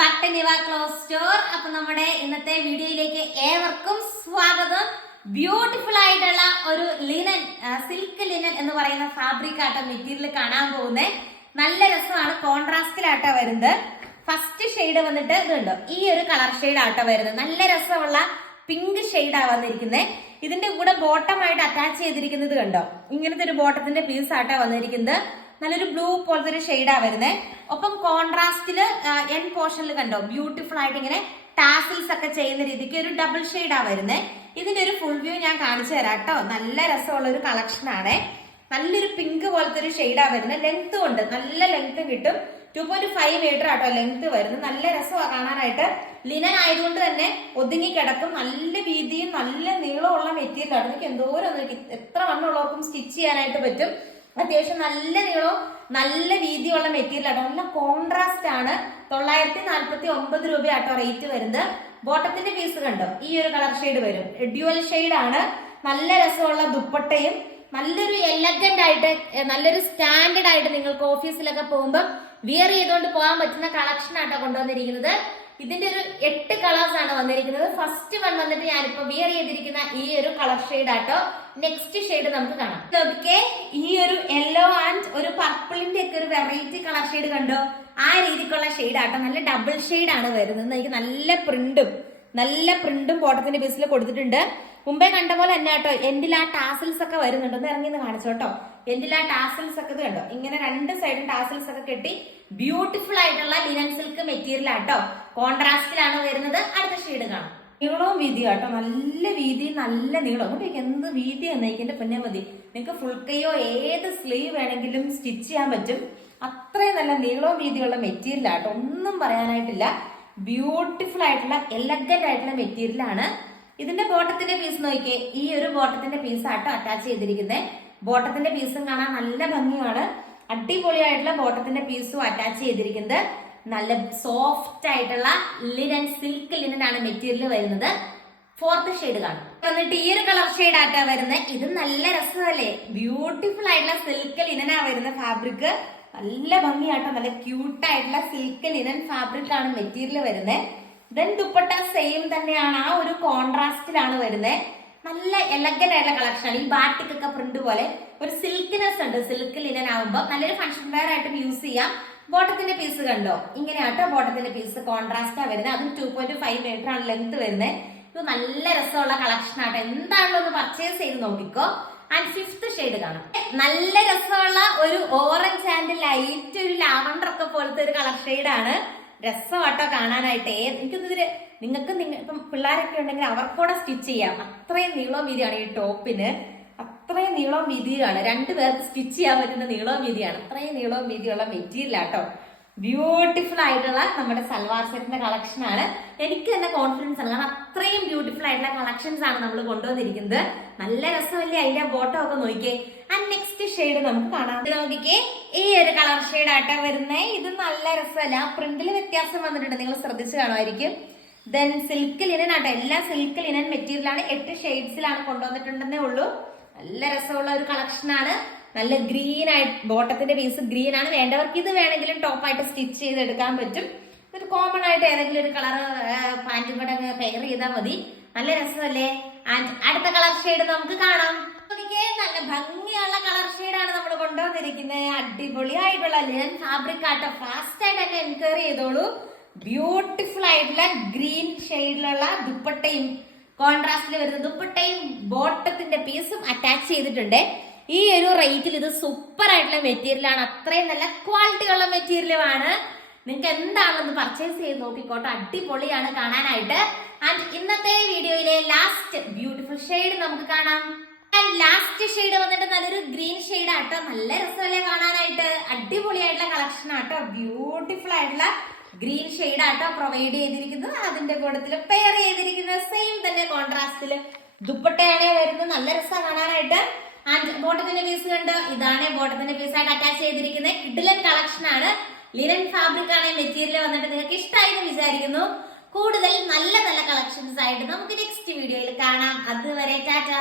Back to Niva cloth store. അപ്പൊ നമ്മുടെ ഇന്നത്തെ വീഡിയോയിലേക്ക് ഏവർക്കും സ്വാഗതം. ബ്യൂട്ടിഫുൾ ആയിട്ടുള്ള ഒരു ലിനൻ, സിൽക്ക് ലിനൻ എന്ന് പറയുന്ന ഫാബ്രിക് ആട്ടോ മെറ്റീരിയൽ കാണാൻ പോകുന്നത്. നല്ല രസമാണ്, കോൺട്രാസ്റ്റിലാട്ടോ വരുന്നത്. ഫസ്റ്റ് ഷെയ്ഡ് വന്നിട്ട് ഇതുണ്ടോ, ഈ ഒരു കളർ ഷെയ്ഡ് ആട്ടോ വരുന്നത്. നല്ല രസമുള്ള പിങ്ക് ഷെയ്ഡാ വന്നിരിക്കുന്നത്. ഇതിന്റെ കൂടെ ബോട്ടമായിട്ട് അറ്റാച്ച് ചെയ്തിരിക്കുന്നത് കണ്ടോ, ഇങ്ങനത്തെ ഒരു ബോട്ടത്തിന്റെ പീസ് ആട്ടോ വന്നിരിക്കുന്നത്. നല്ലൊരു ബ്ലൂ പോലത്തെ ഒരു ഷെയ്ഡാ വരുന്നത്. ഒപ്പം കോൺട്രാസ്റ്റില് എൻ പോർഷനിൽ കണ്ടോ ബ്യൂട്ടിഫുൾ ആയിട്ട് ഇങ്ങനെ ടാസിൽസ് ഒക്കെ ചെയ്യുന്ന രീതിക്ക് ഒരു ഡബിൾ ഷെയ്ഡാ വരുന്നത്. ഇതിന്റെ ഒരു ഫുൾ വ്യൂ ഞാൻ കാണിച്ചു തരാം കേട്ടോ. നല്ല രസമുള്ള ഒരു കളക്ഷൻ ആണ്. നല്ലൊരു പിങ്ക് പോലത്തെ ഒരു ഷെയ്ഡാ വരുന്നത്. ലെങ്ത് കൊണ്ട് നല്ല ലെങ്ത് കിട്ടും. 2.5 മീറ്റർ ആട്ടോ ലെങ്ത് വരുന്നത്. നല്ല രസമാണ് കാണാനായിട്ട്. ലിനൻ ആയതുകൊണ്ട് തന്നെ ഒതുങ്ങി കിടക്കും. നല്ല വീതിയും നല്ല നീളമുള്ള മെറ്റീരിയൽ ആണ്. എനിക്ക് എന്തോരം എത്ര വണ്ണമുള്ളവർക്കും സ്റ്റിച്ച് ചെയ്യാനായിട്ട് പറ്റും. അത്യാവശ്യം നല്ല നീളവും നല്ല വീതിയുള്ള മെറ്റീരിയൽ ആണ്. നല്ല കോൺട്രാസ്റ്റ് ആണ്. 949 രൂപയാട്ടോ റേറ്റ് വരുന്നത്. ബോട്ടത്തിന്റെ പീസ് കണ്ടോ, ഈ ഒരു കളർ ഷെയ്ഡ് വരും. ഡ്യുവൽ ഷെയ്ഡ് ആണ്. നല്ല രസമുള്ള ദുപ്പട്ടയും നല്ലൊരു എലഗന്റ് ആയിട്ട് നല്ലൊരു സ്റ്റാൻഡേർഡ് ആയിട്ട് നിങ്ങൾക്ക് ഓഫീസിലൊക്കെ പോകുമ്പോൾ വിയർ ചെയ്തുകൊണ്ട് പോകാൻ പറ്റുന്ന കളക്ഷൻ ആട്ടോ കൊണ്ടുവന്നിരിക്കുന്നത്. ഇതിന്റെ ഒരു 8 കളേഴ്സ് ആണ് വന്നിരിക്കുന്നത്. ഫസ്റ്റ് വൺ വന്നിട്ട് ഞാനിപ്പോ വിയർ ചെയ്തിരിക്കുന്ന ഈ ഒരു കളർ ഷെയ്ഡ് ആട്ടോ. നെക്സ്റ്റ് ഷെയ്ഡ് നമുക്ക് കാണാം. ഇതൊക്കെ ഈ ഒരു യെല്ലോ ആൻഡ് ഒരു പർപ്പിളിന്റെ ഒക്കെ ഒരു വെറൈറ്റി കളർ ഷെയ്ഡ് കണ്ടോ, ആ രീതിക്കുള്ള ഷെയ്ഡ് ആട്ടോ. നല്ല ഡബിൾ ഷെയ്ഡ് ആണ് വരുന്നത്. എനിക്ക് നല്ല പ്രിന്റും ബോട്ടത്തിന്റെ പീസിൽ കൊടുത്തിട്ടുണ്ട്. മുമ്പേ കണ്ട പോലെ തന്നെ കേട്ടോ. എൻഡിൽ ആ ടാസിൽസ് ഒക്കെ വരുന്നുണ്ട്. ഒന്ന് ഇറങ്ങി കാണിച്ചോട്ടോ. എൻഡിൽ ആ ടാസിൽസ് ഒക്കെ കണ്ടോ, ഇങ്ങനെ രണ്ട് സൈഡും ടാസിൽസ് ഒക്കെ കെട്ടി ബ്യൂട്ടിഫുൾ ആയിട്ടുള്ള ലിനൻ സിൽക്ക് മെറ്റീരിയൽ ആട്ടോ. കോൺട്രാസ്റ്റിലാണ് വരുന്നത്. അടുത്ത ഷെയ്ഡ് കാണാം. നീളവും വീതിയും ആട്ടോ. നല്ല വീതി നല്ല നീളം. അങ്ങോട്ട് എന്ത് വീതി എന്നതിന്റെ പിന്നെ മതി. നിങ്ങൾക്ക് ഫുൾ കൈയോ ഏത് സ്ലീവ് വേണമെങ്കിലും സ്റ്റിച്ച് ചെയ്യാൻ പറ്റും. അത്രയും നല്ല നീളവും വീതിയുള്ള മെറ്റീരിയൽ ആട്ടോ. ഒന്നും പറയാനായിട്ടില്ല. ബ്യൂട്ടിഫുൾ ആയിട്ടുള്ള എലഗന്റ് ആയിട്ടുള്ള മെറ്റീരിയൽ ആണ്. ഇതിന്റെ ബോട്ടത്തിന്റെ പീസ് നോക്കിയേ. ഈ ഒരു ബോട്ടത്തിന്റെ പീസ് ആട്ടോ അറ്റാച്ച് ചെയ്തിരിക്കുന്നത്. ബോട്ടത്തിന്റെ പീസും കാണാൻ നല്ല ഭംഗിയാണ്. അടിപൊളിയായിട്ടുള്ള ബോട്ടത്തിന്റെ പീസും അറ്റാച്ച് ചെയ്തിരിക്കുന്നത്. നല്ല സോഫ്റ്റ് ആയിട്ടുള്ള ലിനൻ, സിൽക്ക് ലിനൻ ആണ് മെറ്റീരിയൽ വരുന്നത്. ഫോർത്ത് ഷെയ്ഡ് കാണും. എന്നിട്ട് ഈ ഒരു കളർ ഷെയ്ഡ് ആട്ടാ വരുന്നത്. ഇത് നല്ല രസമല്ലേ, ബ്യൂട്ടിഫുൾ ആയിട്ടുള്ള സിൽക്ക് ലിനനാ വരുന്ന ഫാബ്രിക്. നല്ല ഭംഗിയാട്ടോ. നല്ല ക്യൂട്ടായിട്ടുള്ള സിൽക്ക് ലിനൻ ഫാബ്രിക് ആണ് മെറ്റീരിയൽ വരുന്നത്. ദെൻ ദുപ്പട്ട സെയിം തന്നെയാണ്. ആ ഒരു കോൺട്രാസ്റ്റിലാണ് വരുന്നത്. നല്ല എലഗന്റ് ആയിട്ടുള്ള കളക്ഷൻ ആണ്. ഈ ബാട്ടിക്കൊക്കെ പ്രിന്റ് പോലെ ഒരു സിൽക്കിനെസ് ഉണ്ട്. സിൽക്ക് ലിനൻ ആവുമ്പോൾ നല്ലൊരു ഫംഗ്ഷൻ വെയർ ആയിട്ടും യൂസ് ചെയ്യാം. ബോട്ടത്തിന്റെ പീസ് കണ്ടോ, ഇങ്ങനെയാട്ടോ ബോട്ടത്തിന്റെ പീസ് കോൺട്രാസ്റ്റ് ആ വരുന്നത്. അതും 2.5 മീറ്റർ ആണ് ലെങ്ത് വരുന്നത്. ഇത് നല്ല രസമുള്ള കളക്ഷൻ ആട്ടോ. എന്താണല്ലോ ഒന്ന് പർച്ചേസ് ചെയ്ത് നോക്കിക്കോ. ആൻഡ് ഫിഫ്ത്ത് ഷെയ്ഡ് കാണാം. നല്ല രസമുള്ള ഒരു ഓറഞ്ച് ആൻഡ് ലൈറ്റ് ഒരു ലാവണ്ടർ ഒക്കെ പോലത്തെ ഒരു കളർ ഷെയ്ഡ് ആണ്. രസമാട്ടോ കാണാനായിട്ട്. എനിക്കൊന്നിതില് നിങ്ങൾക്ക് ഇപ്പം പിള്ളേരൊക്കെ ഉണ്ടെങ്കിൽ അവർക്കൂടെ സ്റ്റിച്ച് ചെയ്യാം. അത്രയും നീളവും വീതിയാണ് ഈ ടോപ്പിന്. അത്രയും നീളവും വീതിയാണ്. 2 പേർക്ക് സ്റ്റിച്ച് ചെയ്യാൻ പറ്റുന്ന നീളവും വീതിയാണ്. അത്രയും നീളവും വീതിയുള്ള മെറ്റീരിയൽ ആട്ടോ. ബ്യൂട്ടിഫുൾ ആയിട്ടുള്ള നമ്മുടെ സൽവാർ സെറ്റിന്റെ കളക്ഷൻ ആണ്. എനിക്ക് തന്നെ കോൺഫിഡൻസ് ആണ്, കാരണം അത്രയും ബ്യൂട്ടിഫുൾ ആയിട്ടുള്ള കളക്ഷൻസ് ആണ് നമ്മൾ കൊണ്ടുവന്നിരിക്കുന്നത്. നല്ല രസമല്ലേ അതിന്റെ ബോട്ടം ഒക്കെ നോക്കിയേ. ആൻഡ് നെക്സ്റ്റ് ഷെയ്ഡ് നമുക്ക് കാണാം. നോക്കിക്കേ, ഈ ഒരു കളർ ഷെയ്ഡ് ആട്ടോ വരുന്നേ. ഇത് നല്ല രസമല്ല, പ്രിന്റിൽ വ്യത്യാസം വന്നിട്ടുണ്ട്, നിങ്ങൾ ശ്രദ്ധിച്ചു കാണുമായിരിക്കും. ദെൻ സിൽക്ക് ലിനൻ ആട്ടോ. എല്ലാം സിൽക്ക് ലിനൻ മെറ്റീരിയൽ ആണ്. 8 ഷെയ്ഡ്സിലാണ് കൊണ്ടുവന്നിട്ടുണ്ടെന്നേ ഉള്ളൂ. നല്ല രസമുള്ള ഒരു കളക്ഷൻ ആണ്. നല്ല ഗ്രീൻ ആയിട്ട് ബോട്ടത്തിന്റെ പീസ് ഗ്രീൻ ആണ്. വേണ്ടവർക്ക് ഇത് വേണമെങ്കിലും ടോപ്പായിട്ട് സ്റ്റിച്ച് ചെയ്തെടുക്കാൻ പറ്റും. ഒരു കോമൺ ആയിട്ട് ഏതെങ്കിലും ഒരു കളർ പാന്റും കൂടെ പെയർ ചെയ്താൽ മതി. നല്ല രസമല്ലേ. ആൻഡ് അടുത്ത കളർ ഷെയ്ഡ് നമുക്ക് കാണാം. നല്ല ഭംഗിയുള്ള കളർ ഷെയ്ഡാണ് നമ്മൾ കൊണ്ടുവന്നിരിക്കുന്നത്. അടിപൊളിയായിട്ടുള്ള ലിനൻ ഫാബ്രിക് ആട്ടോ. ഫാസ്റ്റ് ആയിട്ട് തന്നെ എൻക്വയറി ചെയ്തോളൂ. ബ്യൂട്ടിഫുൾ ആയിട്ടുള്ള ഗ്രീൻ ഷെയ്ഡിലുള്ള ദുപ്പട്ടയും കോൺട്രാസ്റ്റിൽ വരുന്ന ദുപ്പട്ടയും ബോട്ടത്തിന്റെ പീസും അറ്റാച്ച് ചെയ്തിട്ടുണ്ട്. ഈ ഒരു റേറ്റിൽ ഇത് സൂപ്പർ ആയിട്ടുള്ള മെറ്റീരിയൽ ആണ്. അത്രയും നല്ല ക്വാളിറ്റി ഉള്ള മെറ്റീരിയലുമാണ്. നിങ്ങൾക്ക് എന്താണെന്ന് പർച്ചേസ് ചെയ്ത് നോക്കിക്കോട്ടെ. അടിപൊളിയാണ് കാണാനായിട്ട്. ആൻഡ് ഇന്നത്തെ വീഡിയോയിലെ ലാസ്റ്റ് ബ്യൂട്ടിഫുൾ ഷെയ്ഡ് നമുക്ക് കാണാം. ആൻഡ് ലാസ്റ്റ് ഷെയ്ഡ് വന്നിട്ട് നല്ലൊരു ഗ്രീൻ ഷെയ്ഡ് ആട്ടോ. നല്ല രസമല്ലേ കാണാനായിട്ട്. അടിപൊളിയായിട്ടുള്ള കളക്ഷൻ ആട്ടോ. ബ്യൂട്ടിഫുൾ ആയിട്ടുള്ള ഗ്രീൻ ഷെയ്ഡ് ആട്ടോ പ്രൊവൈഡ് ചെയ്തിരിക്കുന്നത്. അതിന്റെ കൂട്ടത്തിൽ പെയർ ചെയ്തിരിക്കുന്നത് സെയിം തന്നെ കോൺട്രാസ്റ്റില് ദുപ്പട്ടയാണേ വരുന്നത്. നല്ല രസമാണ് കാണാനായിട്ട്. ആൻഡ് ബോട്ടത്തിന്റെ പീസ് കണ്ട്, ഇതാണ് ബോട്ടത്തിന്റെ പീസ് ആയിട്ട് അറ്റാച്ച് ചെയ്തിരിക്കുന്നത്. കിഡിലൻ കളക്ഷൻ ആണ്. ലിനൻ ഫാബ്രിക് ആണ് മെറ്റീരിയൽ വന്നിട്ട്. നിങ്ങൾക്ക് ഇഷ്ടമായി എന്ന് വിചാരിക്കുന്നു. കൂടുതൽ നല്ല നല്ല കളക്ഷൻസ് ആയിട്ട് നമുക്ക് നെക്സ്റ്റ് വീഡിയോയിൽ കാണാം. അതുവരെ ടാറ്റ.